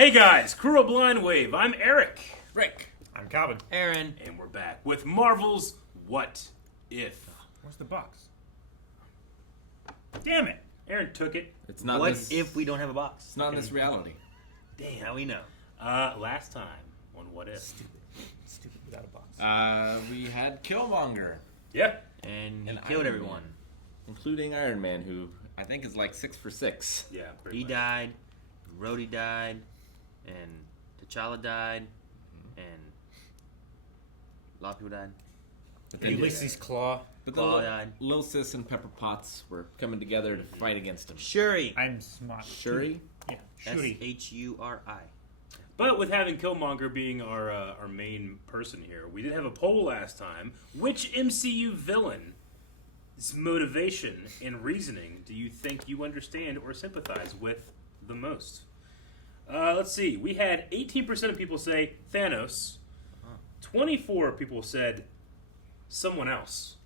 Hey guys, Crew of Blind Wave. I'm Eric. Rick. I'm Calvin. Aaron. And we're back with Marvel's What If. Where's the box? Damn it. Aaron took it. It's not What this, if we don't have a box? It's not in this reality. Damn, how we know? Last time on What If. Stupid without a box. We had Killmonger. Yeah. And he And killed Iron everyone. Man. Including Iron Man, who I think is like 6 for 6. Yeah, pretty He much. died, Rhodey died, and T'Challa died, and a lot of people died. But then, Ulysses Claw. but Claw then died. Lil Sis and Pepper Potts were coming together to fight against him. Shuri. I'm smart. Shuri? Yeah, Shuri. Shuri. But with having Killmonger being our main person here, we did have a poll last time. Which MCU villain's motivation and reasoning do you think you understand or sympathize with the most? Let's see. We had 18% of people say Thanos. 24 people said someone else.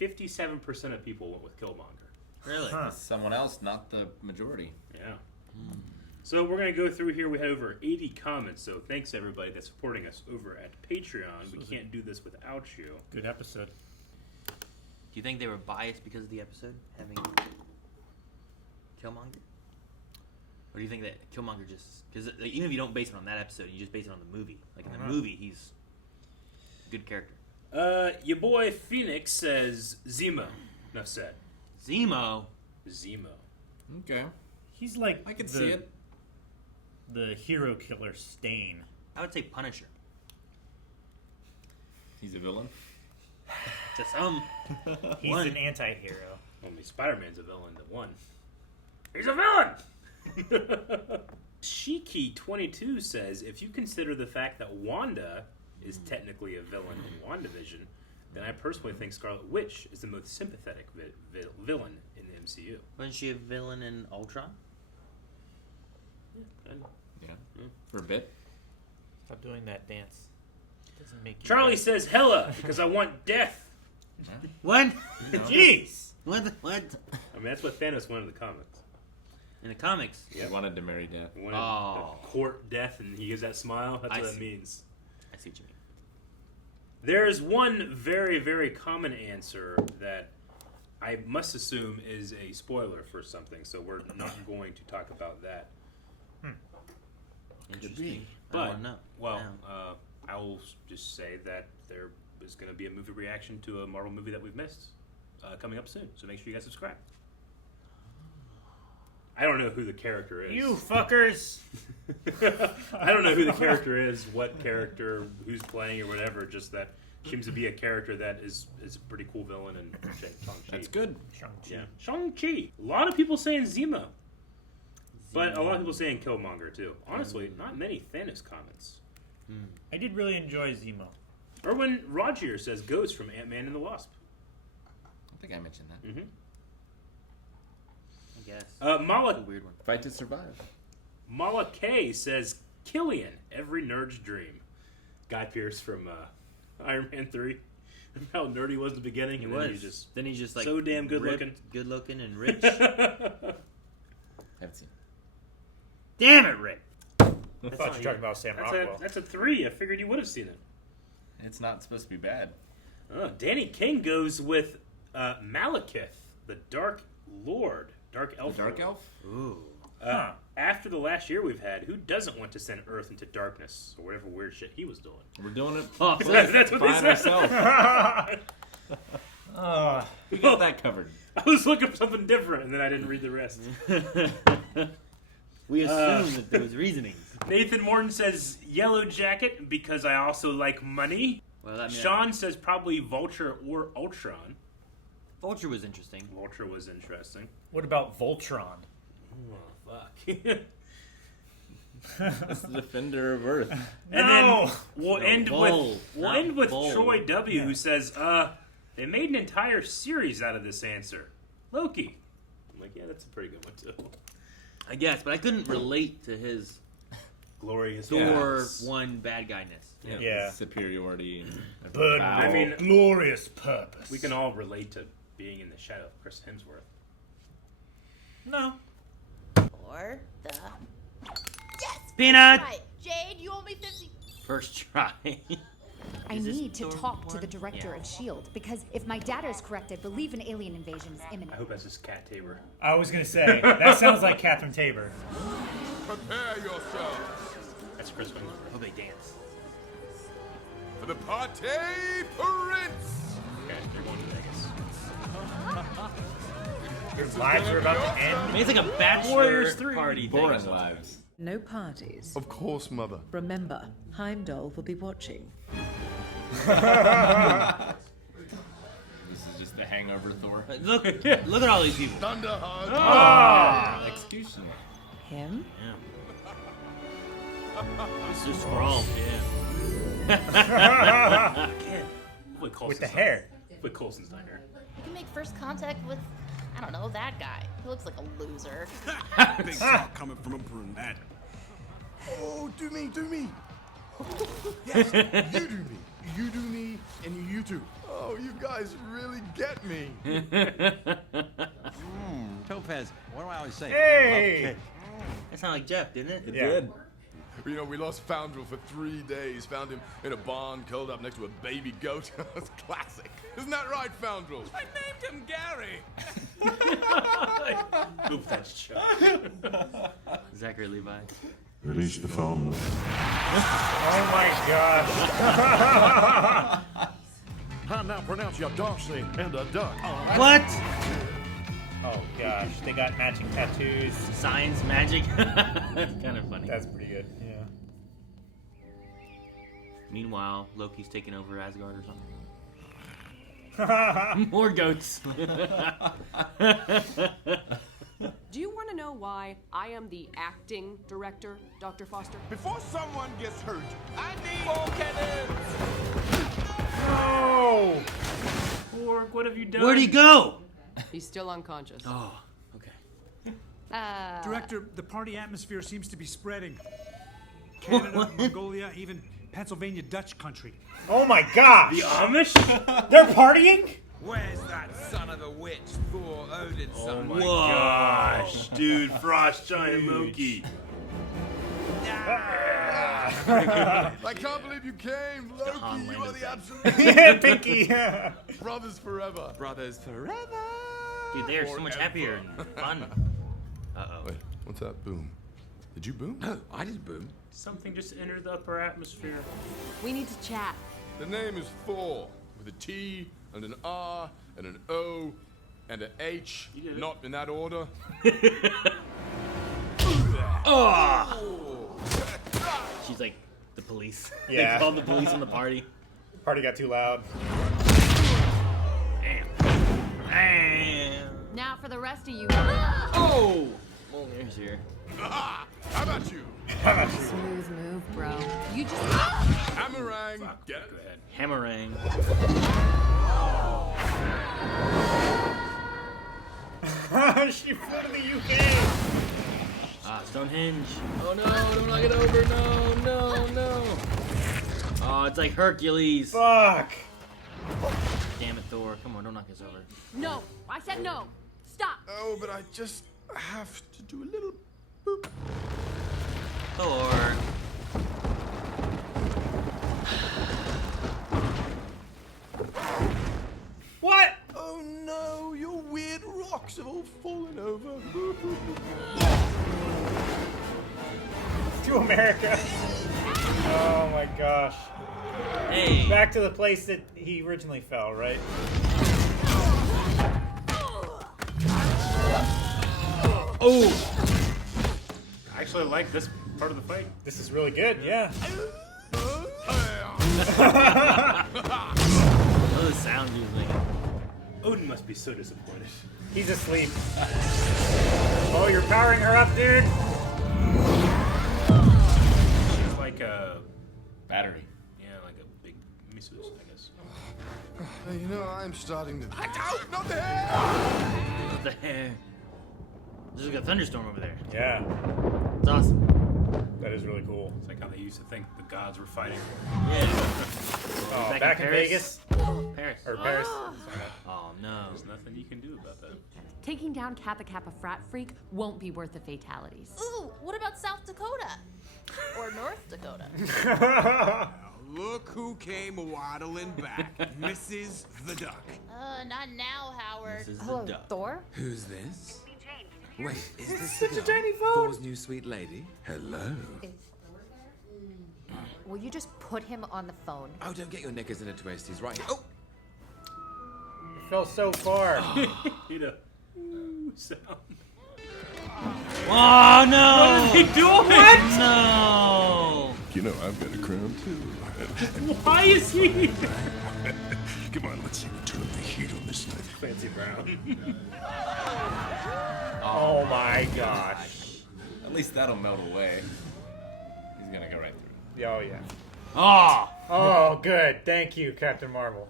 57% of people went with Killmonger. Really? Huh. Someone else, not the majority. Yeah. So we're going to go through here. We had over 80 comments, so thanks to everybody that's supporting us over at Patreon. We can't do this without you. Good episode. Do you think they were biased because of the episode having Killmonger? Or do you think that Killmonger just... Because even if you don't base it on that episode, you just base it on the movie. Like in the movie, he's a good character. Your boy Phoenix says Zemo. Enough said. Zemo? Zemo. Okay. He's like I could see it. The hero killer Stain. I would say Punisher. He's a villain. To some. He's One. an anti-hero. Only Spider-Man's a villain that won. He's a villain! Shiki22 says, if you consider the fact that Wanda is technically a villain in WandaVision, then I personally think Scarlet Witch is the most sympathetic villain in the MCU. Wasn't she a villain in Ultron? Yeah. For a bit. Stop doing that dance. Doesn't make you Charlie right. says Hela, because I want death. What? Jeez. What? I mean, that's what Thanos wanted in the comics. In the comics? He wanted to marry Death. He wanted Oh. court death, and he gives that smile. That's I what it see. means. I see what you mean. There's one very, very common answer that I must assume is a spoiler for something, so we're not going to talk about that. Interesting. I But, don't know. well, Yeah. I will just say that there is going to be a movie reaction to a Marvel movie that we've missed coming up soon, so make sure you guys subscribe. I don't know who the character is. You fuckers. I don't know who the character is, what character, who's playing or whatever, just that seems to be a character that is a pretty cool villain in Shang-Chi. That's good. Shang-Chi. Yeah. Shang-Chi. A lot of people saying Zemo. But a lot of people saying Killmonger, too. Honestly, not many Thanos comments. I did really enjoy Zemo. Erwin Rogier says Ghost from Ant-Man and the Wasp. I think I mentioned that. Mm-hmm. I guess. Mala, A weird one. Fight to survive. Mala K says Killian, every nerd's dream. Guy Pearce from Iron Man 3. How nerdy he was in the beginning, and then he's just like so damn good ripped, looking. good looking and rich. Haven't seen. Damn it, Rick! I That's thought you not were talking about Sam Rockwell. That's a 3. I figured you would have seen it. It's not supposed to be bad. Oh, Danny King goes with Malekith, the Dark Lord. Dark Elf. The Dark Lord. Elf? Ooh. After the last year we've had, who doesn't want to send Earth into darkness or whatever weird shit he was doing? We're doing it. Oh, That's what they Find said. ourselves. Oh, We got that covered. I was looking for something different, and then I didn't read the rest. We assumed that there was reasonings. Nathan Morton says Yellow Jacket because I also like money. Well, that means Sean says probably Vulture or Ultron. Vulture was interesting. Vulture was interesting. what about Voltron? Oh, fuck. It's the defender of Earth. And No! then we'll end Bull. with Bull. Troy W, who Yeah. says, they made an entire series out of this answer. Loki. I'm like, yeah, that's a pretty good one too. I guess, but I couldn't relate to his Glorious. Thor Yes. one bad guyness. Yeah. Superiority. And But power. I mean, glorious purpose. we can all relate to being in the shadow of Chris Hemsworth. No. Or the Yes Peanut! Right. Jade, you owe me 50. First try. I Is this need to Thor talk to one? the director Yeah. of S.H.I.E.L.D. because if my data is correct, I believe an alien invasion is I imminent. hope that's just Cat Tabor. I was gonna say that sounds like Catherine Tabor. Prepare yourselves That's Chris Wing. Hope they dance. for the party prince. Okay, they're going to Vegas. Their lives are about to I end. mean, it's like a bachelor Warriors 3. party Boring thing. lives. No parties. Of course, mother. Remember, Heimdall will be watching. This is just the hangover Thor. Look at all these people. Thunderheart. Executioner. Him? It's just Skrull, yeah. With the hair. With Coulson's diner. You can make first contact with, I don't know, that guy. He looks like a loser. Big talk coming from a brunette. Oh, do me, do me. Yes, you do me. You do me, and you do. Oh, you guys really get me. Topaz, what do I always say? Hey! That sounded like Jeff, didn't it? Yeah. Good. You know, we lost Foundrel for 3 days. Found him in a barn, curled up next to a baby goat. That's classic. Isn't that right, Foundrel? I named him Gary. Oops, that's Chuck. Zachary Levi. Release the phone. Oh my gosh. I now pronounce you Darcy and a duck. What? Oh gosh, they got matching tattoos. Science, magic. That's kind of funny. That's pretty good. Yeah. Meanwhile, Loki's taking over Asgard or something. More goats. Do you want to know why I am the acting director, Dr. Foster? Before someone gets hurt, I need more cannons. No! Borg, what have you done? Where'd he go? He's still unconscious. Oh, okay. Director, the party atmosphere seems to be spreading. Canada, Mongolia, even Pennsylvania Dutch country. Oh my gosh! The Amish? They're partying? Where's that son of a witch, Thor, Odin's Oh my Whoa. gosh, dude, Frost Giant Huge. Loki. I can't believe you came, Loki. Han You are Landis the thing. absolute Yeah, Pinky. brothers forever. Brothers forever. Dude, they are so much happier and fun. Uh-oh. Wait, what's that boom? Did you boom? No, I didn't boom. Something just entered the upper atmosphere. We need to chat. The name is Thor, with a T and an R and an O and an H, You did it. not in that order. She's like the police. Yeah. They called the police on the party. Party got too loud. Damn. Damn. Now for the rest of you. Oh! Well, there's here. How about you? Smooth move, bro. You just. Hammerang. Get it? Go ahead. Hammerang. She flew to the UK. Ah, Stonehenge. Oh no, don't knock it over. No, no, no. Oh, it's like Hercules. Fuck. Damn it, Thor. Come on, don't knock us over. No, I said no. Stop. Oh, but I just have to do a little boop. Thor. What? Oh no, your weird rocks have all fallen over. To America. Oh my gosh. Hey. Back to the place that he originally fell, right? Oh. I actually like this part of the fight. This is really good, yeah. Oh, the sound he was making. Odin must be so disappointed. He's asleep. Oh, you're powering her up, dude. She's like a, Battery. yeah, like a big missus, I guess. You know, I'm starting to. Out, not there! What the hair? There's like a thunderstorm over there. Yeah, It's awesome. that is really cool. It's like how they used to think the gods were fighting. Yeah. Oh, Back back in in Paris? Vegas? Paris. Or Paris? Oh no. There's nothing you can do about that. Taking down Kappa Kappa frat freak won't be worth the fatalities. Ooh, what about South Dakota? Dakota. Look who came waddling back. Mrs. the Duck. Not now, Howard. Hello, Thor? Who's this? Wait, is this such the a Duck? tiny phone. Thor's new sweet lady? Hello. Will you just put him on the phone? Oh, don't get your knickers in a twist. He's right here. Oh! It fell so far. You know. Sound. Oh no! What are they doing? What? No! You know, I've got a crown too. Why is he? Come on, let's see who turned the heat on this thing. Fancy Brown. Oh my gosh. At least that'll melt away. He's gonna go right through. Oh yeah. Oh! Oh, good. Thank you, Captain Marvel.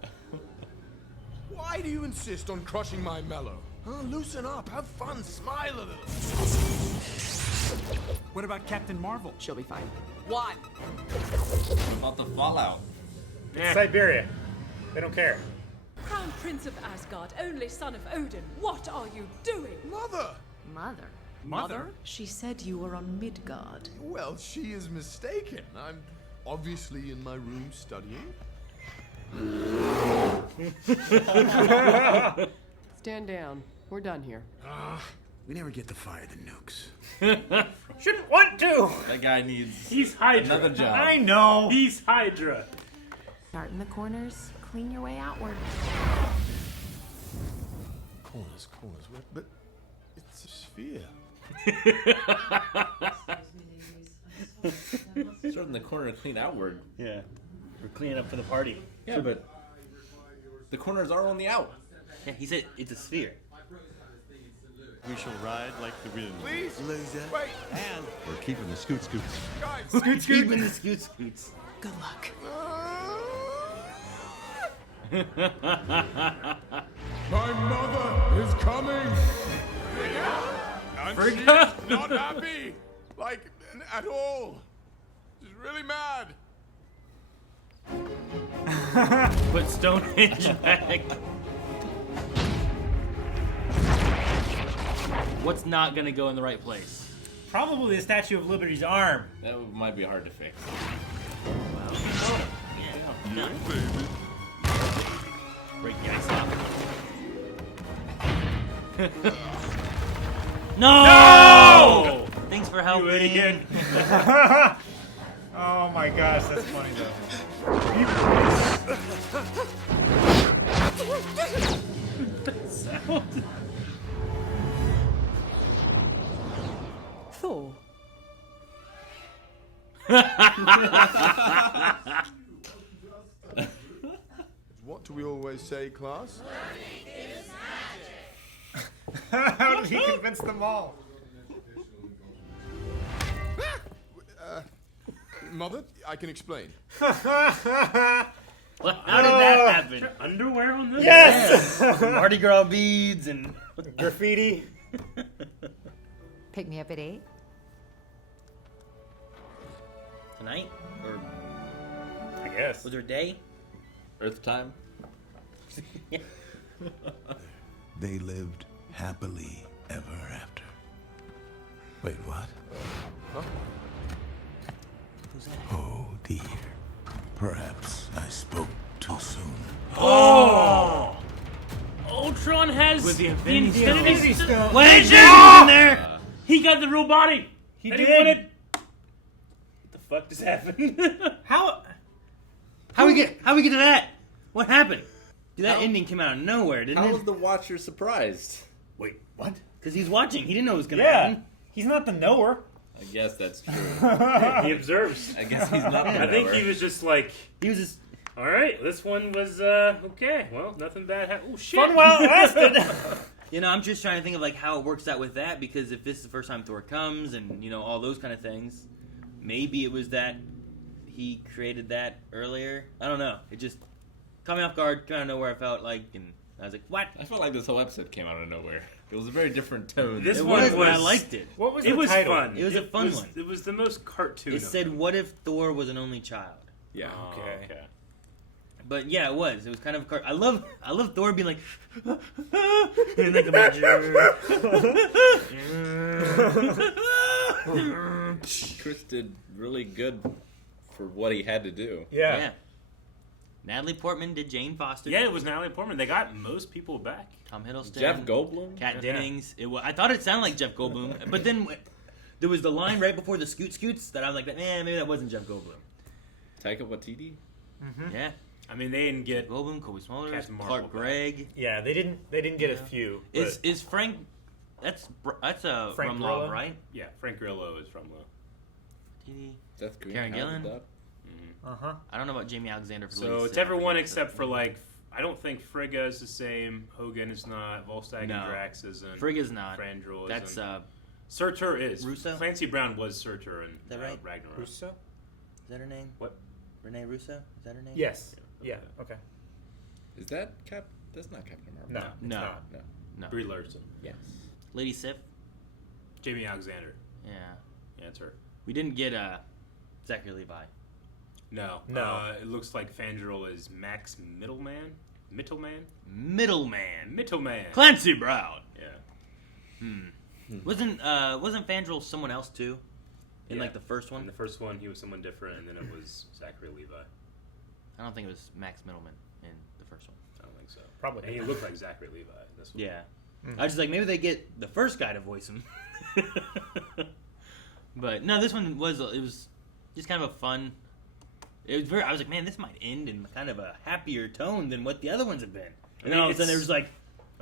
Why do you insist on crushing my mellow? Huh? Loosen up, have fun, smile a little. What about Captain Marvel? She'll be fine. One. About the fallout. Siberia. They don't care. Crown Prince of Asgard, only son of Odin, what are you doing? Mother! Mother. Mother? She said you were on Midgard. Well, she is mistaken. I'm obviously in my room studying. Stand down. We're done here. We never get to fire the nukes. Shouldn't want to. That guy needs He's Hydra. another job. I know. He's Hydra. Start in the corners, clean your way outward. Corners, but it's a sphere. Sort in the corner to clean outward. Yeah. We're cleaning up for the party. Yeah, but the corners are on the out. Yeah, he said it's a sphere. We shall ride like the wind. Please, loser. Wait. And we're keeping the scoot scoots. Guys, Scoot, scoot. Keeping the scoot scoots. Good luck. my mother is coming. And she's not happy. Like, at all. She's really mad. Put Stonehenge back. What's not gonna go in the right place? Probably the Statue of Liberty's arm. That might be hard to fix. No. Break the ice out. No! Thanks for helping. You idiot. Oh my gosh, that's funny though. Sound. Thor. What do we always say, class? How did he convince them all? Mother, I can explain. How did that happen? Underwear on this? Yes! Mardi Gras beads and Graffiti. Pick me up at 8. tonight? Or I guess. was there a day? Earth time. They lived happily ever after. Wait, what? Huh? Oh dear. Perhaps I spoke too soon. Oh! Ultron has With the the Infinity Infinity Stone. Stone. Legend in there! He got the real body. He that did. He wanted. What the fuck just happened? How? How we get to that? What happened? Dude, that ending came out of nowhere, didn't How it? was the Watcher surprised? Wait, what? Because he's watching. He didn't know it was gonna Yeah. happen. He's not the knower. I guess that's true. He observes. I guess he's not the I think knower. he was just like, He was just. all right, this one was okay. Well, nothing bad happened. Oh shit! Fun while it lasted. You know, I'm just trying to think of like how it works out with that, because if this is the first time Thor comes and you know all those kind of things, maybe it was that he created that earlier. I don't know. It just caught me off guard, kind of nowhere. I felt like, and I was like, what? I felt like this whole episode came out of nowhere. It was a very different tone. This It one was, was. but I liked it. What was It the was title? fun. It was a fun one. It was the most cartoon. It said, "What if Thor was an only child?" Yeah. Oh, okay. But yeah, it was. It was kind of. I love Thor being like, and like Chris did really good for what he had to do. Yeah. Natalie Portman did Jane Foster. Yeah, it was Natalie Portman. They got most people back. Tom Hiddleston. Jeff Goldblum? Kat Dennings. I thought it sounded like Jeff Goldblum, but then there was the line right before the scoots that I was like, maybe that wasn't Jeff Goldblum. Taika Waititi? Mm-hmm. Yeah. I mean, they didn't get Goldblum, Kobe Smulders, Captain Marvel Clark Gregg. Yeah, they didn't get a few. But... Is Frank? That's a Frank Rumlow, Grillo? right? Yeah, Frank Grillo is Rumlow. Seth Green. Karen Gillan. Uh-huh. I don't know about Jamie Alexander for the So lead. it's everyone except for like I don't think Frigga is the same. Hogan is not. Volstagg and Drax isn't. Frigga's not. Frandrel That's isn't. Surtur is. Russo? Clancy Brown was Surtur in that right? Ragnarok. Russo? Is that her name? What? Renee Russo? Is that her name? Yes. Yeah. Okay. Is that That's not Captain Marvel. No. No. Brie Larson. Yes. Lady Sif. Jamie Alexander. Yeah. Yeah, it's her. We didn't get Zachary Levi. No. It looks like Fandral is Max Middleman. Clancy Brown. Yeah. Wasn't Fandral someone else too? In like the first one? In the first one, he was someone different, and then it was Zachary Levi. I don't think it was Max Middleman in the first one. I don't think so. Probably. And he looked like Zachary Levi in this one. Yeah. I was just like, maybe they get the first guy to voice him. But no, this one was just kind of a fun. It was I was like, man, this might end in kind of a happier tone than what the other ones have been. And then all of a sudden, it was like,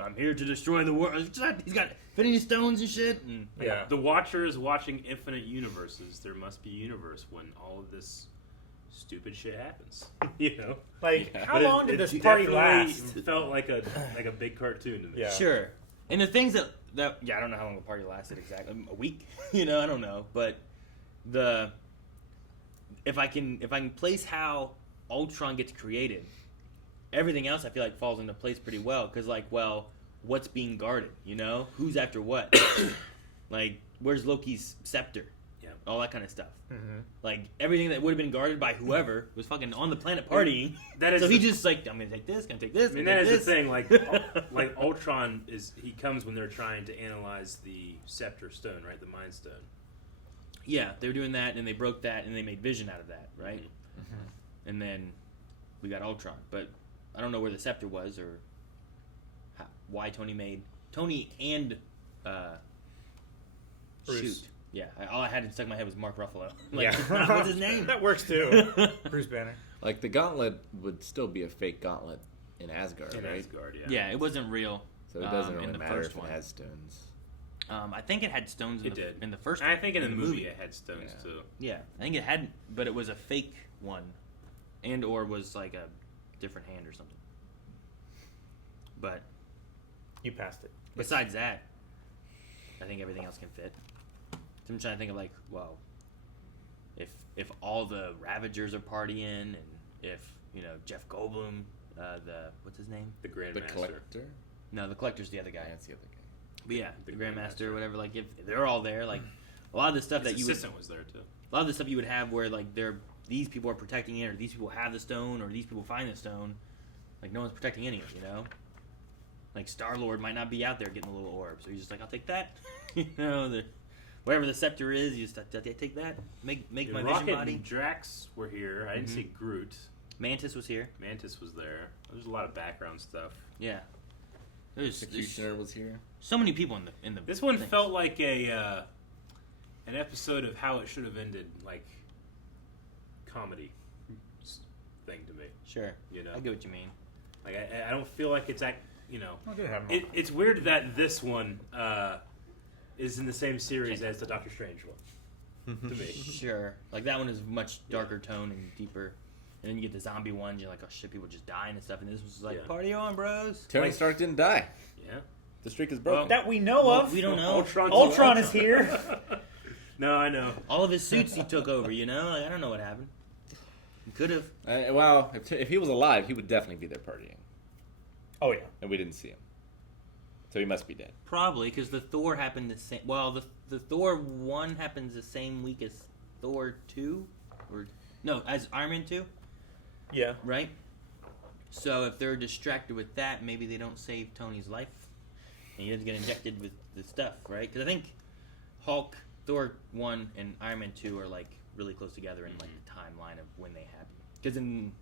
I'm here to destroy the world. He's got Infinity Stones and shit. And Yeah. The Watcher is watching infinite universes. There must be a universe when all of this stupid shit happens. You know, Like, how But long it did this party definitely last? Felt like a big cartoon to me. Yeah. Sure. And the things that I don't know how long the party lasted exactly. A week? I don't know. But if I can place how Ultron gets created, everything else I feel like falls into place pretty well. Because what's being guarded? Who's after what? Like, where's Loki's scepter? Yeah. All that kind of stuff. Mm-hmm. Like, everything that would have been guarded by whoever was fucking on the planet partying. That is so he just like, I'm gonna take this, gonna take this. I mean, gonna that take is this. the thing. Like Ultron he comes when they're trying to analyze the Scepter Stone, right? The Mind Stone. Yeah, they were doing that, and they broke that, and they made Vision out of that, right? Mm-hmm. And then we got Ultron, but I don't know where the scepter was or why Tony and Bruce. shoot. Yeah, all I had stuck in my head was Mark Ruffalo. Yeah. What's his name? That works too. Bruce Banner. Like, the gauntlet would still be a fake gauntlet in Asgard, right? Asgard, yeah. Yeah, it wasn't real. So it doesn't really in the matter first if one. it has stones. I think it had stones in the first And I one. think in the movie it had stones too. Yeah, I think it had, but it was a fake one, or was like a different hand or something. But You passed it. besides that, I think everything else can fit. So I'm trying to think of if all the Ravagers are partying, and if Jeff Goldblum, what's his name? The Grandmaster. The Collector? No, the Collector's the other guy. That's the other guy. But yeah, the Grandmaster or whatever. Like if they're all there, like a lot of the stuff His that you would, assistant was there too. a lot of the stuff you would have where like these people are protecting it, or these people have the stone, or these people find the stone. Like no one's protecting any of it, Like Star-Lord might not be out there getting the little orb, so he's just like, I'll take that. Wherever the scepter is, you just take that. Make my Rocket vision body. and Drax were here. I didn't see Groot. Mantis was here. Mantis was there. There's a lot of background stuff. Yeah. There's Executioner was here. so many people in the. This one things. felt like an episode of how it should have ended, like comedy thing to me. Sure. I get what you mean. Like I don't feel like it's it's weird that this one is in the same series as the Doctor Strange one. To me, Sure. Like that one is much darker tone and deeper. And then you get the zombie ones, you're like, oh shit, people just dying and stuff. And this was like, party on, bros. Tony Stark didn't die. Yeah. The streak is broken. That we know of. We don't know. Ultron is here. No, I know. All of his suits he took over, Like, I don't know what happened. He could have. Well, if he was alive, he would definitely be there partying. Oh yeah. And we didn't see him. So he must be dead. Probably, because the Thor happened the same. Well, the Thor 1 happens the same week as Thor 2? Or no, as Iron Man 2? Yeah. Right? So if they're distracted with that, maybe they don't save Tony's life. And he doesn't get injected with the stuff, right? Because I think Hulk, Thor 1, and Iron Man 2 are like really close together in like the timeline of when they happen. Because in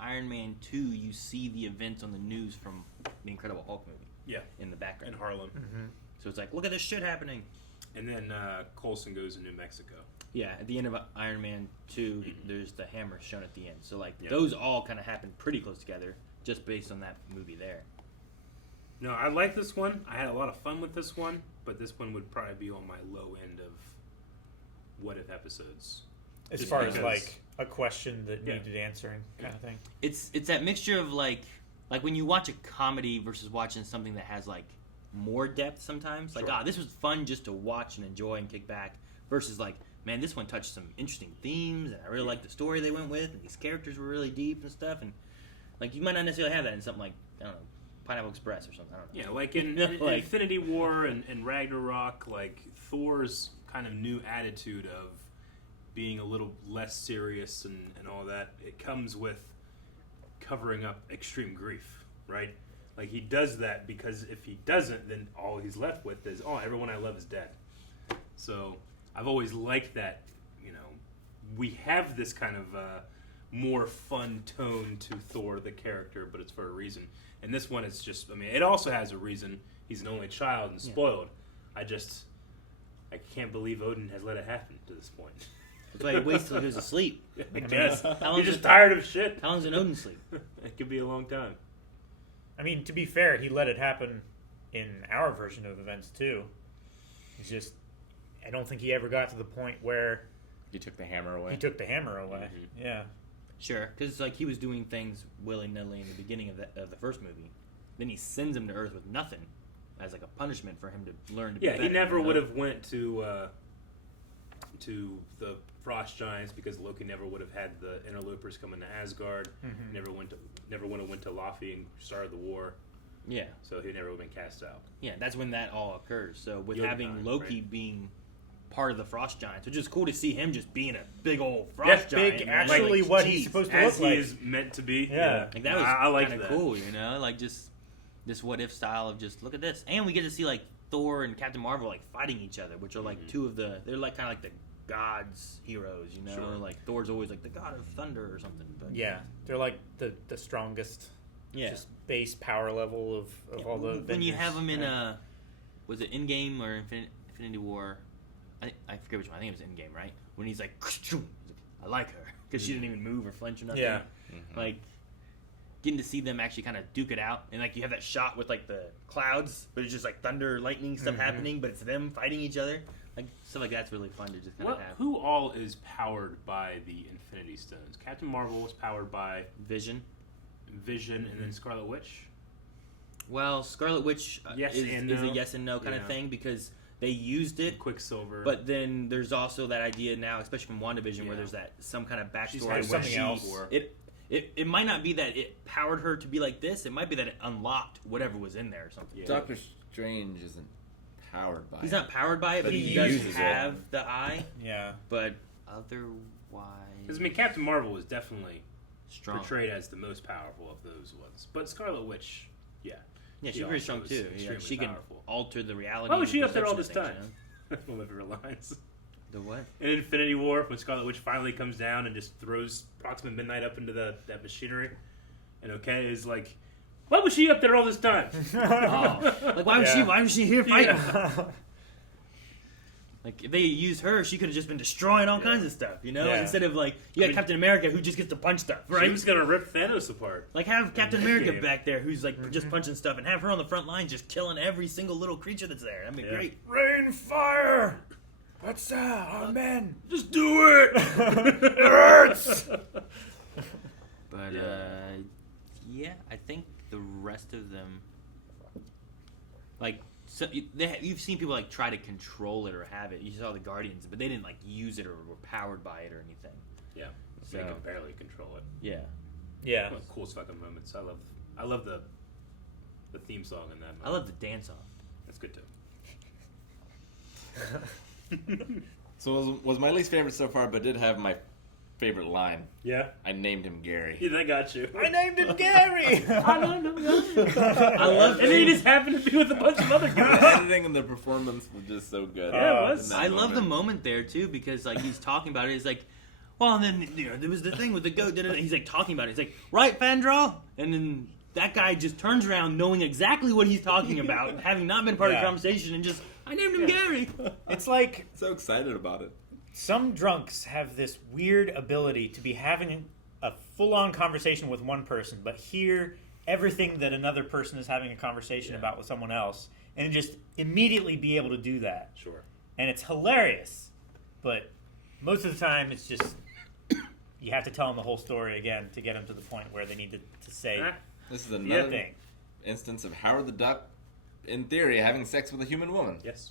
Iron Man 2, you see the events on the news from the Incredible Hulk movie. Yeah. In the background. In Harlem. So it's like, look at this shit happening. And then Coulson goes to New Mexico. Yeah, at the end of Iron Man 2, there's the hammer shown at the end. So like those all kind of happen pretty close together, just based on that movie there. No, I like this one. I had a lot of fun with this one, but this one would probably be on my low end of what if episodes. As Just far because- as like a question that needed answering kind of thing. It's that mixture of like when you watch a comedy versus watching something that has like more depth sometimes. Like, Sure. this was fun just to watch and enjoy and kick back versus like, man, this one touched some interesting themes and I really liked the story they went with and these characters were really deep and stuff, and like you might not necessarily have that in something like, I don't know, Pineapple Express or something. I don't know. Yeah, like in Like- Infinity War and Ragnarok, like Thor's kind of new attitude of being a little less serious and all that, it comes with covering up extreme grief, right? Like he does that because if he doesn't, then all he's left with is, oh, everyone I love is dead. So I've always liked that, we have this kind of more fun tone to Thor, the character, but it's for a reason. And this one, it's just, it also has a reason. He's an only child and spoiled. I can't believe Odin has let it happen to this point. That's why he waits till he goes to sleep. I guess. How He's just tired of shit. How long's an Odin sleep? It could be a long time. I mean, to be fair, he let it happen in our version of events too. It's just, I don't think he ever got to the point where he took the hammer away. Yeah. Sure, because like he was doing things willy-nilly in the beginning of the first movie. Then he sends him to Earth with nothing as like a punishment for him to learn to be better. He never would have went to the Frost Giants because Loki never would have had the interlopers come into Asgard. Never would have went to Laufey and started the war. Yeah. So he never would have been cast out. Yeah, that's when that all occurs. So with Jotunheim, having Loki right. being part of the Frost Giants, which is cool to see him just being a big old Frost Giant. Big, man. actually Like, what geez, he's supposed to As look like. he is meant to be. Yeah. Like that was I like kind of that. cool, like just this what if style of just look at this, and we get to see like Thor and Captain Marvel like fighting each other, which are like two of they're like kind of like the gods heroes, Sure. Like Thor's always like the god of thunder or something. But Yeah, they're like the strongest, just base power level of all the. when you Avengers. have them in was it Endgame or Infinity War? I forget which one. I think it was Endgame, right? When he's like, I like her because she didn't even move or flinch or nothing. Yeah. Like getting to see them actually kind of duke it out, and like you have that shot with like the clouds, but it's just like thunder, lightning stuff happening, but it's them fighting each other. Like stuff like that's really fun to just kind of have. Who all is powered by the Infinity Stones? Captain Marvel was powered by Vision, and then Scarlet Witch. Well, Scarlet Witch Yes is and a no. yes and no kind of Yeah. thing because they used it. Quicksilver. But then there's also that idea now, especially from WandaVision, where there's that some kind of She's backstory. had where something else. It might not be that it powered her to be like this. It might be that it unlocked whatever was in there or something. Yeah. Doctor Strange isn't powered by He's it. not powered by it, but He he does uses it. have the eye. Yeah. But otherwise, Because Captain Marvel was definitely strong. portrayed as the most powerful of those ones. But Scarlet Witch, yeah. Yeah, she's also very strong is too. Yeah, extremely she can powerful. alter the reality. Why was she and up there all this perception time? of things, One of her lines. The what? In Infinity War, when Scarlet Witch finally comes down and just throws Proxima Midnight up into that machinery, and is like, why was she up there all this time? Like why was she here fighting? Yeah. Like if they used her, she could have just been destroying all kinds of stuff, Yeah. Instead of like you got Captain America who just gets to punch stuff, right? She was gonna rip Thanos apart. Like have Captain that America game. back there who's like just punching stuff, and have her on the front line just killing every single little creature that's there. That'd be great. Rain, fire. What's that? Oh man. Just do it. It hurts. But yeah, I think the rest of them, like, so you've seen people like try to control it or have it. You saw the Guardians, but they didn't like use it or were powered by it or anything. Yeah, So- they can barely control it. Yeah. Yeah. One of the coolest fucking moments. I love the theme song in that. I love the dance off. That's good too. So was my least favorite so far, but did have my favorite line. Yeah? I named him Gary. Yeah, that got you. I named him Gary. I named him Gary. I love And then he just happened to be with a bunch of other The guys. editing and the performance was just so good. Yeah, it was. in that I love the moment. moment there too because like he's talking about it. He's like, well, and then there was the thing with the goat. He's like talking about it. He's like, right, Fandral, and then that guy just turns around knowing exactly what he's talking about, having not been part of the conversation, and just I named him Gary. It's like So excited about it. some drunks have this weird ability to be having a full-on conversation with one person, but hear everything that another person is having a conversation about with someone else, and just immediately be able to do that. Sure. And it's hilarious, but most of the time it's just you have to tell them the whole story again to get them to the point where they need to say This is the another thing. instance of Howard the Duck, in theory, having sex with a human woman. Yes.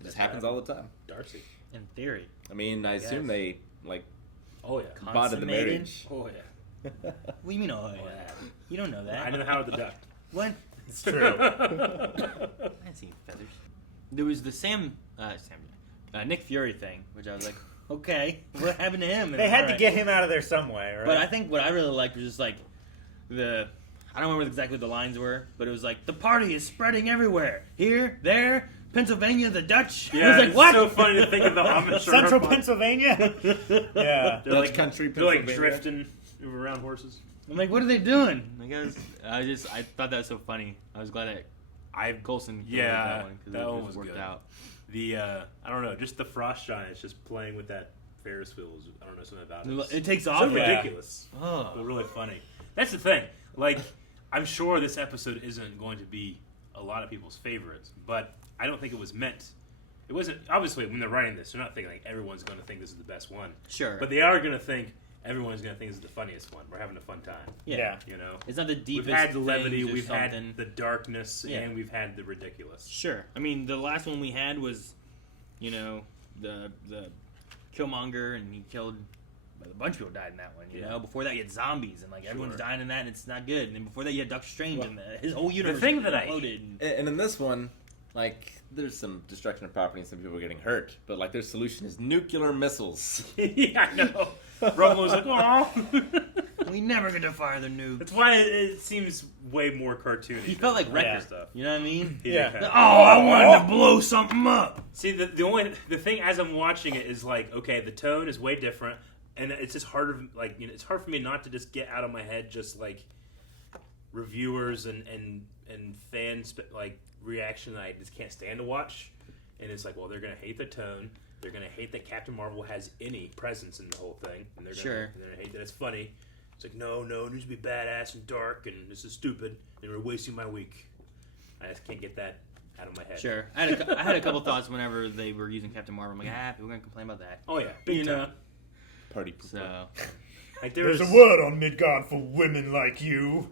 It just happens all the time. Darcy. In theory. I mean, I assume they, like, Oh, yeah. bonded the Consummated? marriage. Oh, yeah. What do you mean? Oh, yeah. You don't know that. I know Howard the Duck. What? It's true. I see feathers. There was the Nick Fury thing, which I was like, okay, what happened to him? And They had to alright. get him out of there some way, right? But I think what I really liked was just like I don't remember exactly what the lines were, but it was like the party is spreading everywhere. Here, there, Pennsylvania, the Dutch. Yeah, I was like, it's what? so funny to think of the Amish Central are Pennsylvania? Yeah. They're like country, They're like Pennsylvania. drifting around horses. I'm like, what are they doing? I thought that was so funny. I was glad that Coulson Yeah, that one because that it one just was worked good. out. The I don't know, just the Frost Giants just playing with that Ferris wheel. I don't know something about it. It takes off. So Yeah. ridiculous. Oh. But really funny. That's the thing. Like, I'm sure this episode isn't going to be a lot of people's favorites, but I don't think it was meant. It wasn't obviously when they're writing this, they're not thinking like everyone's going to think this is the best one. Sure. But they are going to think everyone's going to think this is the funniest one. We're having a fun time. Yeah. You know, It's not the deepest. We've had the levity, things or we've something. had the darkness, Yeah. and we've had the ridiculous. Sure. I mean, the last one we had was, the Killmonger, and he killed a bunch of people died in that one. You know, before that you had zombies, and like everyone's dying in that, and it's not good. And then before that you had Doctor Strange, and his whole universe. thing that exploded. And in this one, like, there's some destruction of property and some people are getting hurt, but like their solution is nuclear missiles. Yeah, I know. Rumble was like, "Aw." We never get to fire the nukes. That's why it seems way more cartoony. He felt like than Wrecker stuff. You know what I mean? He did kinda- Oh, I wanted to blow something up. See, the thing as I'm watching it is like, okay, the tone is way different, and it's just harder. Like, it's hard for me not to just get out of my head just like reviewers and fans like reaction that I just can't stand to watch. And it's like, well, they're gonna hate the tone. They're gonna hate that Captain Marvel has any presence in the whole thing, and they're gonna hate that it's funny. It's like, no, it needs to be badass and dark, and this is stupid, and we're wasting my week. I just can't get that out of my head. Sure. I had a couple thoughts whenever they were using Captain Marvel. I'm like, people are gonna complain about that. Oh yeah, big time. know? Party pooper. So Like There's a word on Midgard for women like you.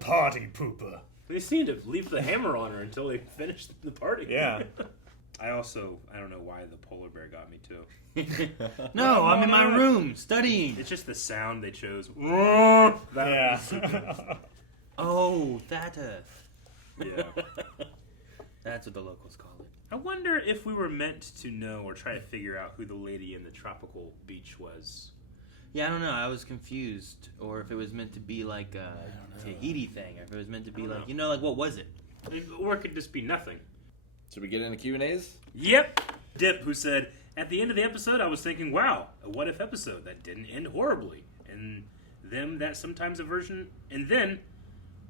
Party pooper. They seem to leave the hammer on her until they finish the party. Yeah. I don't know why the polar bear got me too. no, I'm in my room studying. It's just the sound they chose. Yeah. Oh, that. Yeah. That's what the locals call it. I wonder if we were meant to know or try to figure out who the lady in the tropical beach was. Yeah, I don't know. I was confused, or if it was meant to be like a Tahiti thing, or if it was meant to be like, like what was it? Or it could just be nothing. Should we get into Q&As? Yep. Dip, who said, at the end of the episode, I was thinking, wow, a what if episode that didn't end horribly. And then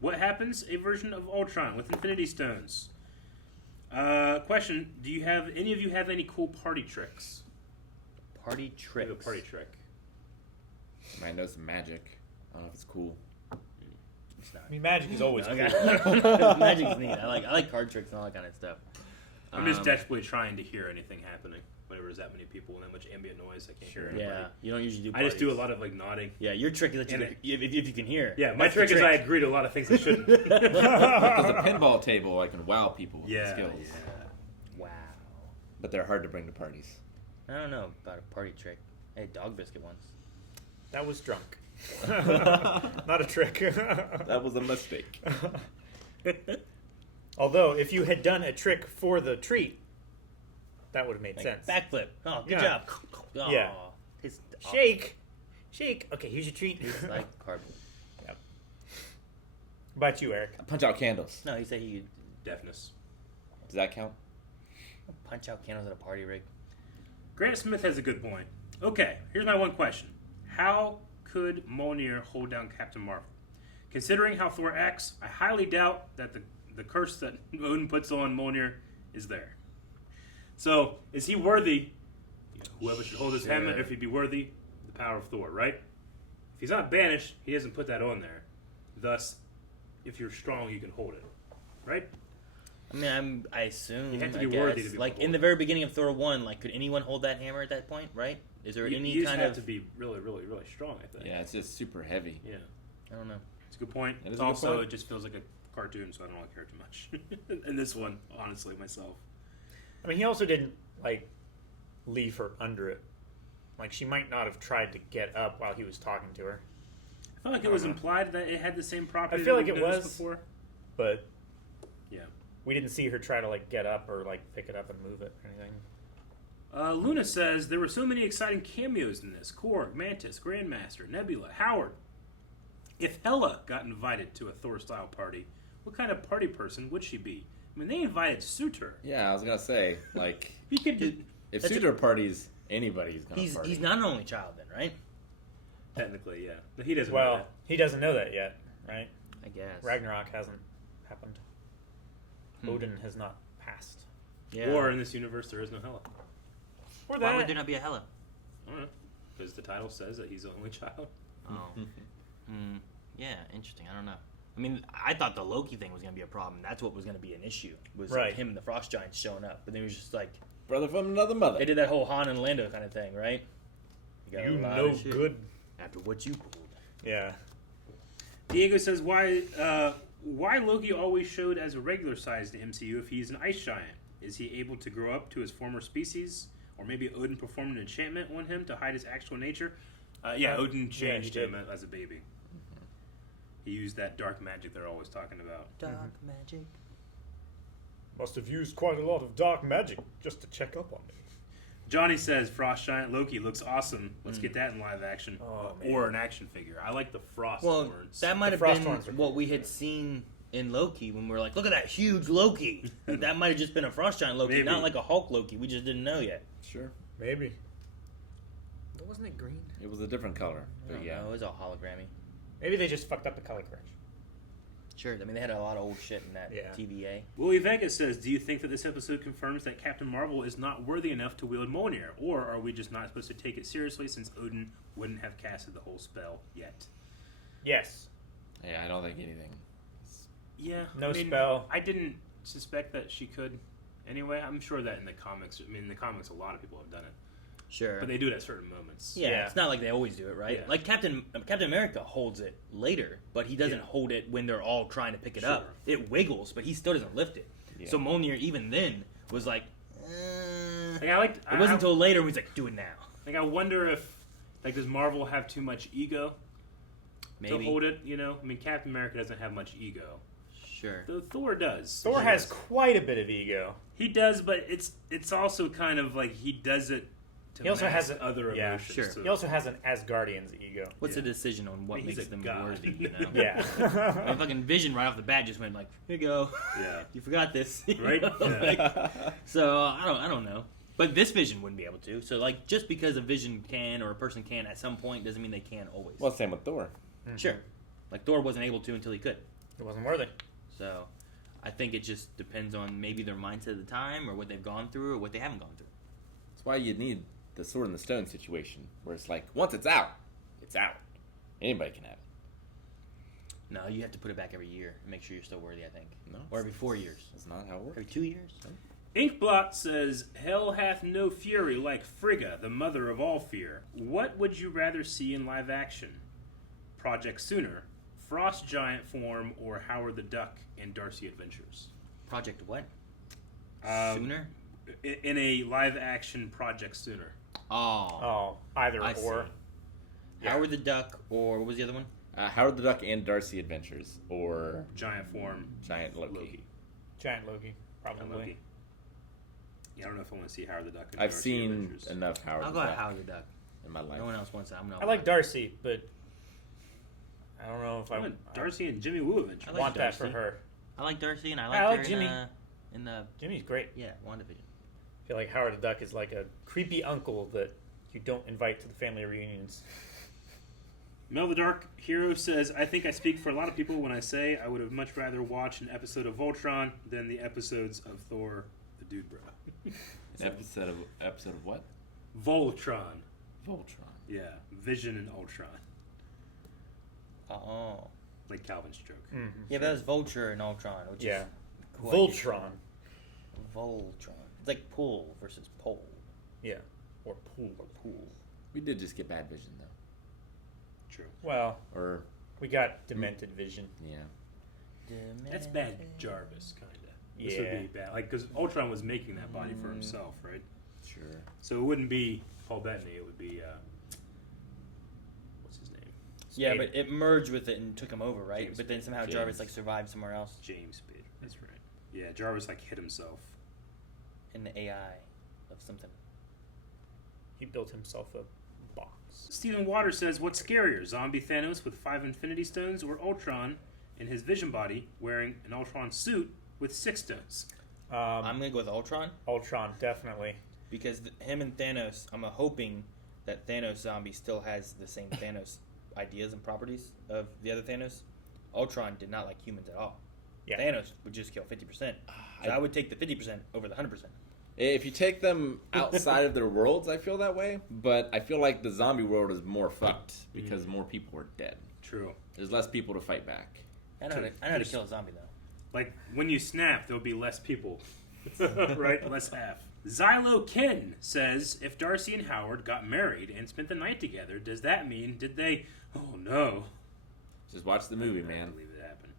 what happens? A version of Ultron with Infinity Stones. Question, any of you have any cool party tricks? Party tricks? A party trick. I know some magic. I don't know if it's cool. It's not. I mean, magic is always cool. Magic's neat. I like card tricks and all that kind of stuff. I'm just desperately trying to hear anything happening. Whenever there's that many people and that much ambient noise, I can't hear anybody. Yeah, you don't usually do I just do a parties. lot of like nodding. Yeah, your trick is that if you can hear. Yeah, my That's the trick is I agree to a lot of things I shouldn't. There's a pinball table I can wow people with Yeah, skills. yeah. Wow. But they're hard to bring to parties. I don't know about a party trick. I had dog biscuit once. That was drunk. Not a trick. That was a mistake. Although, if you had done a trick for the treat, that would have made sense. Backflip. Oh, good Yeah. job. Oh. Yeah. Tastes awful. Shake. Okay, here's your treat. Tastes like cardboard. Yep. What about you, Eric? Punch out candles. No, he said he Deafness. Does that count? punch out candles at a party, Rick. Grant Smith has a good point. Okay, here's my one question. How could Mjolnir hold down Captain Marvel? Considering how Thor acts, I highly doubt that the curse that Odin puts on Mjolnir is there. So, is he worthy? Whoever should hold his hammer, if he'd be worthy, the power of Thor, right? If he's not banished, he doesn't put that on there. Thus, if you're strong, you can hold it, right? I mean, I assume You have to be I worthy guess, to be like able to in the very beginning of Thor 1, like could anyone hold that hammer at that point, right? Is there any you kind have of to be really, really, really strong, I think. Yeah, it's just super heavy. Yeah. I don't know. It's a good point. It is It's a good also, point. it just feels like a cartoon, so I don't really care too much. In this one, honestly, myself. I mean, he also didn't like leave her under it. Like she might not have tried to get up while he was talking to her. I felt like it was implied that it had the same I property. feel that like we've it noticed was, before. but yeah, we didn't see her try to like get up or like pick it up and move it or anything. Luna says there were so many exciting cameos in this: Korg, Mantis, Grandmaster, Nebula, Howard. If Hela got invited to a Thor-style party, what kind of party person would she be? I mean, they invited Suter. Yeah, I was gonna say, like, You could. if Suter parties, anybody's gonna party. He's not an only child then, right? Technically, yeah. But he doesn't know Well, that. he doesn't know that yet, right? I guess. Ragnarok hasn't happened. Odin has not passed. Yeah. Or in this universe, there is no Hela. Or Why that. would there not be a Hela? I don't know. Because the title says that he's the only child. Oh. Yeah, interesting. I don't know. I mean, I thought the Loki thing was going to be a problem. That's what was going to be an issue. Was Right. him and the Frost Giants showing up. But then it was just like... Brother from another mother. They did that whole Han and Lando kind of thing, right? Got a You lot know of shit good. After what you pulled. Yeah. Diego says, why Loki always showed as a regular size to MCU if he's an ice giant? Is he able to grow up to his former species? Or maybe Odin performed an enchantment on him to hide his actual nature? Odin changed he him did. as a baby. He used that dark magic they're always talking about. Dark magic. Must have used quite a lot of dark magic just to check up on me. Johnny says, Frost Giant Loki looks awesome. Let's get that in live action. Or an action figure. I like the Frost Well, horns. that might have Frost been horns are what we had seen in Loki when we were like, look at that huge Loki. That might have just been a Frost Giant Loki, Maybe. not like a Hulk Loki. We just didn't know yet. Sure. Maybe. But wasn't it green? It was a different color, I but don't yeah. know. It was all hologrammy. Maybe they just fucked up the color correction. Sure. I mean, they had a lot of old shit in that Yeah. TVA. Willie Vegas says, do you think that this episode confirms that Captain Marvel is not worthy enough to wield Mjolnir? Or are we just not supposed to take it seriously since Odin wouldn't have casted the whole spell yet? Yes. Yeah, I don't think anything. Yeah. No spell. I didn't suspect that she could anyway. I'm sure that in the comics, in the comics a lot of people have done it. Sure. But they do it at certain moments. Yeah, it's not like they always do it, right? Yeah. Like Captain America holds it later, but he doesn't hold it when they're all trying to pick it up. It wiggles, but he still doesn't lift it. Yeah. So Mjolnir, even then, was like, Like, it wasn't until later when he's like, do it now. Like, I wonder if, does Marvel have too much ego Maybe. to hold it? You know, I mean, Captain America doesn't have much ego. Sure. Though Thor does. Thor has quite a bit of ego. He does, but it's also kind of like he does it to He also mask has other emotions. Sure. too. He also has an Asgardian's ego. What's the decision on what He's makes a them god. worthy? You know? Yeah. I mean, fucking Vision right off the bat just went like, here you go. Yeah. You forgot this. You Right? know? Yeah. Like, so I don't know. But this Vision wouldn't be able to. So like, just because a Vision can or a person can at some point doesn't mean they can always. Well, same with Thor. Sure. Like Thor wasn't able to until he could. It wasn't worthy. So I think it just depends on maybe their mindset at the time or what they've gone through or what they haven't gone through. That's why you need the sword and the stone situation, where it's like, once it's out, it's out. Anybody can have it. No, you have to put it back every year and make sure you're still worthy, I think. No. Or every 4 years. That's not how it works. Every 2 years? Inkblot says, Hell hath no fury like Frigga, the mother of all fear. What would you rather see in live action? Project Sooner, Frost Giant form, or Howard the Duck in Darcy Adventures? Project what? Sooner? In a live action Project Sooner. Oh. Either I or. see. Howard the Duck, or what was the other one? Howard the Duck and Darcy Adventures, or Giant form. Giant Loki. Giant Loki, probably. Loki. Yeah, I don't know if I want to see Howard the Duck in I've Darcy seen Adventures. enough Howard I'll the go Duck. Howard the Duck. in my life. No one else wants that. I'm not. I like Darcy, but I don't know if I want Darcy and Jimmy Woo eventually. want that for her. I like Darcy, and I I like her Jimmy. in the Jimmy's great. Yeah, WandaVision. I feel like Howard the Duck is like a creepy uncle that you don't invite to the family reunions. Mel the Dark Hero says, I think I speak for a lot of people when I say I would have much rather watched an episode of Voltron than the episodes of Thor the Dude Bro. An episode of what? Voltron. Voltron. Yeah, Vision and Ultron. Oh. Like Calvin's joke. Mm-hmm. Yeah, but that was Vulture and Ultron, which is quite Voltron. Voltron. It's like pool versus pole. Yeah, or pool. We did just get bad vision, though. True. Well, or we got demented vision. Yeah. That's bad Jarvis, kind of. This Yeah. would be bad. Like, because Ultron was making that body for himself, right? Sure. So it wouldn't be Paul Bettany. It would be, what's his name? Yeah, but it merged with it and took him over, right? James but then somehow Spader. Jarvis like survived somewhere else. James Spader. That's right. Yeah, Jarvis like hit himself. In the AI of something. He built himself a box. Stephen Waters says, what's scarier, zombie Thanos with 5 Infinity Stones or Ultron in his Vision body wearing an Ultron suit with 6 stones? I'm going to go with Ultron. Ultron, definitely. Because him and Thanos, I'm hoping that Thanos zombie still has the same Thanos ideas and properties of the other Thanos. Ultron did not like humans at all. Yeah. Thanos would just kill 50%. So I would take the 50% over the 100%. If you take them outside of their worlds, I feel that way. But I feel like the zombie world is more fucked because more people are dead. True. There's less people to fight back. I know how to kill a zombie, though. Like, when you snap, there'll be less people. Right? Less half. Xylo Ken says, if Darcy and Howard got married and spent the night together, does that mean, did they... Oh, no. Just watch the movie, man. I can't believe it happened.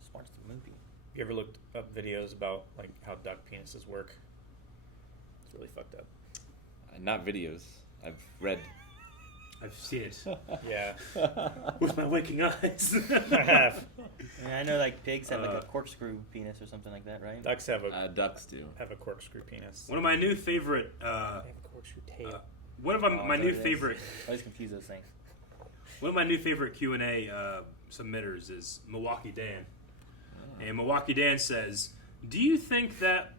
Just watch the movie. You ever looked up videos about like how duck penises work? It's really fucked up. Not videos. I've read. I've seen it. Yeah. With my waking eyes. I have. Yeah, I know like pigs have like a corkscrew penis or something like that, right? Ducks have a ducks do have a corkscrew penis. One of my new favorite. They have a corkscrew tail. One of my new favorite. I always confuse those things. One of my new favorite Q&A submitters is Milwaukee Dan. And Milwaukee Dan says, do you think that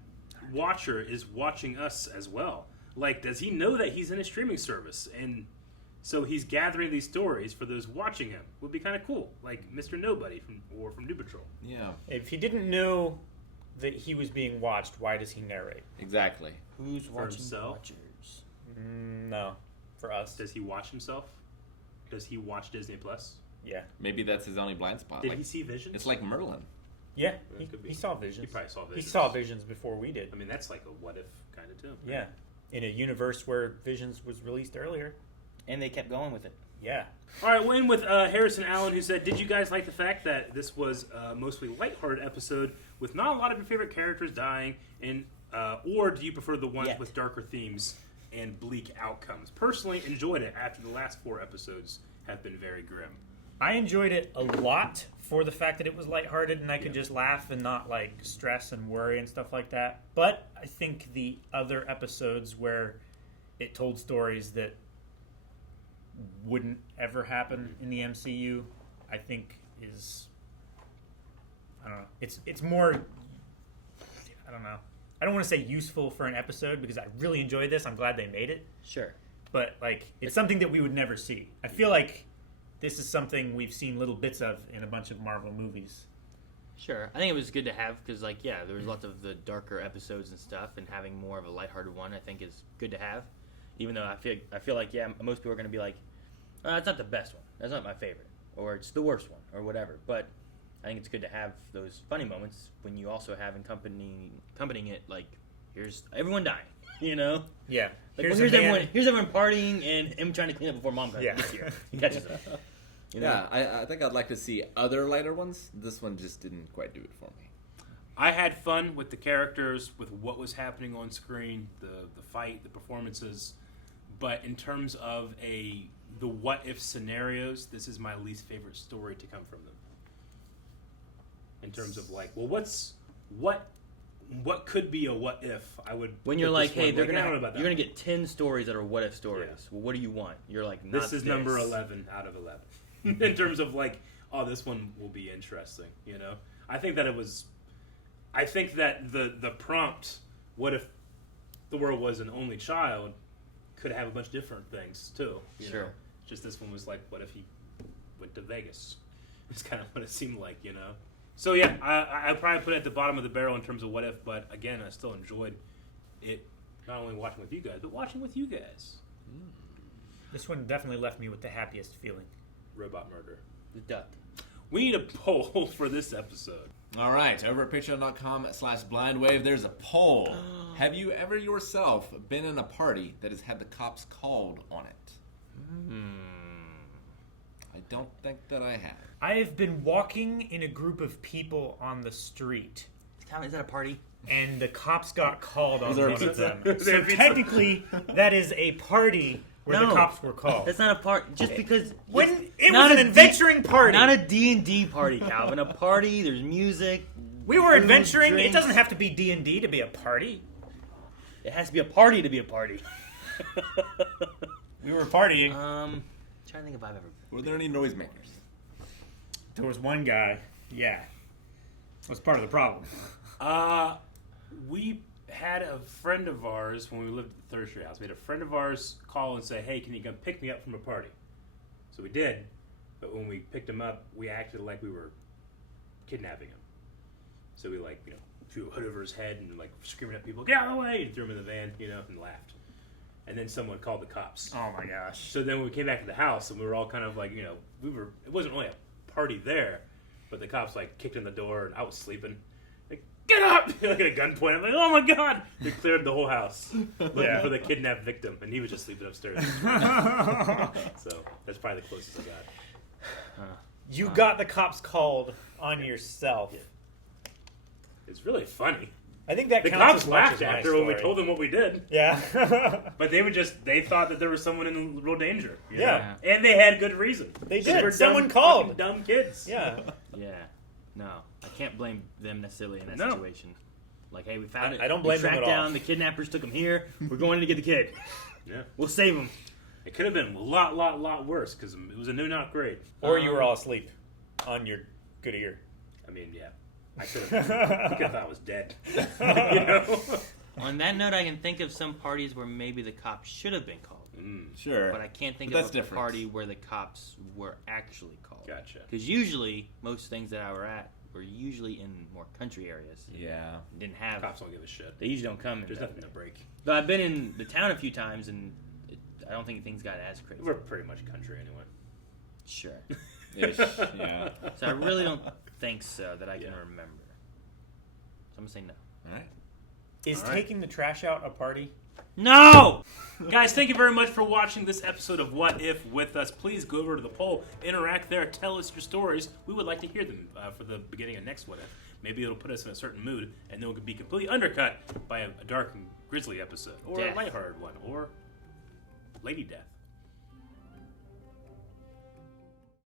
Watcher is watching us as well? Like, does he know that he's in a streaming service? And so he's gathering these stories for those watching him. Would be kind of cool. Like Mr. Nobody from New Patrol. Yeah. If he didn't know that he was being watched, why does he narrate? Exactly. Who's For watching himself? Watchers? No. For us. Does he watch himself? Does he watch Disney Plus? Yeah. Maybe that's his only blind spot. Did he see Visions? It's like Merlin. Yeah. That could be. He saw Visions. He probably saw Visions. He saw Visions before we did. I mean, that's like a what if kind of too. Yeah. In a universe where Visions was released earlier. And they kept going with it. Yeah. All right, we'll end with Harrison Allen, who said, did you guys like the fact that this was a mostly lighthearted episode with not a lot of your favorite characters dying, and or do you prefer the ones with darker themes and bleak outcomes? Personally, enjoyed it after the last 4 episodes have been very grim. I enjoyed it a lot for the fact that it was lighthearted and I could just laugh and not like stress and worry and stuff like that. But I think the other episodes where it told stories that wouldn't ever happen in the MCU, I think is, I don't know. It's more, I don't know. I don't want to say useful for an episode because I really enjoyed this. I'm glad they made it. Sure. But like it's something that we would never see. I feel like this is something we've seen little bits of in a bunch of Marvel movies. Sure. I think it was good to have because, like, yeah, there was lots of the darker episodes and stuff, and having more of a lighthearted one, I think, is good to have. Even though I feel like, yeah, most people are going to be like, that's not the best one. That's not my favorite. Or it's the worst one, or whatever. But I think it's good to have those funny moments when you also have accompanying it, like, here's everyone dying, you know? Yeah. Like, here's everyone partying and him trying to clean up before mom gets here. He catches up. You know? Yeah, I think I'd like to see other lighter ones. This one just didn't quite do it for me. I had fun with the characters, with what was happening on screen, the fight, the performances. But in terms of the what-if scenarios, this is my least favorite story to come from them. In terms of like, well, what what could be a what if, I would. When you're put like, this one, hey, I don't know about that. you're gonna get 10 stories that are what if stories. Yeah. Well, what do you want? You're like, not this is number 11 out of 11 in terms of like, oh, this one will be interesting. You know, I think that the prompt, what if the world was an only child, could have a bunch of different things too. You know? Just this one was like, what if he went to Vegas? It's kind of what it seemed like, you know. So yeah, I probably put it at the bottom of the barrel in terms of what if, but again, I still enjoyed it. Not only watching with you guys, but watching with you guys. This one definitely left me with the happiest feeling. Robot murder. The duck. We need a poll for this episode. All right, over at patreon.com/blindwave, there's a poll. Have you ever yourself been in a party that has had the cops called on it? I don't think that I have. I have been walking in a group of people on the street. Is that a party? And the cops got called on there one of pizza? them. So technically, that is a party where the cops were called. That's not a party. Just because when it was an adventuring party, not a D&D party, Calvin. A party. There's music. We were food, adventuring. drinks. It doesn't have to be D&D to be a party. It has to be a party to be a party. We were partying. Trying to think if I've ever. Were there any noisemakers? There was one guy. Yeah, was part of the problem. We had a friend of ours when we lived at the Third Street house. We had a friend of ours call and say, "Hey, can you come pick me up from a party?" So we did, but when we picked him up, we acted like we were kidnapping him. So we threw a hood over his head and screaming at people, "Get out of the way!" and threw him in the van, and laughed. And then someone called the cops. Oh my gosh! So then when we came back to the house, and we were all kind of it wasn't really a party there, but the cops kicked in the door, and I was sleeping. Get up! At a gunpoint. I'm like, oh my god! They cleared the whole house looking for the kidnapped victim, and he was just sleeping upstairs. So that's probably the closest I got. You got the cops called on yourself. Yeah. It's really funny. I think that the counts cops as much laughed as my after when we story. told them what we did. Yeah. But they thought that there was someone in real danger. You Yeah. know? And they had good reason. They They were did. Someone dumb, called. fucking dumb kids. Yeah. Yeah. No, I can't blame them necessarily in that No. situation. Like, hey, we found it. I don't blame we them tracked at all. down the kidnappers, took him here. We're going to get the kid. Yeah. We'll save him. It could have been a lot worse because it was a new, not great. Or you were all asleep on your good ear. I mean, yeah. I could have thought I was dead. You know? On that note, I can think of some parties where maybe the cops should have been called. Sure. But I can't think But of that's a different. party where the cops were actually called. Gotcha. Because usually, most things that I were at were usually in more country areas. Yeah. Didn't have. Cops don't give a shit. They usually don't come. There's nothing to break. But I've been in the town a few times, and I don't think things got as crazy. We're pretty much country anyway. Sure. Ish, yeah. So I really don't think so that I can remember. So I'm going to say no. All right. Is taking the trash out a party? No! Guys, thank you very much for watching this episode of What If with us. Please go over to the poll, interact there, tell us your stories. We would like to hear them for the beginning of next What If. Maybe it'll put us in a certain mood, and then we could be completely undercut by a dark and grisly episode, or Death. a lighthearted one, or Lady Death.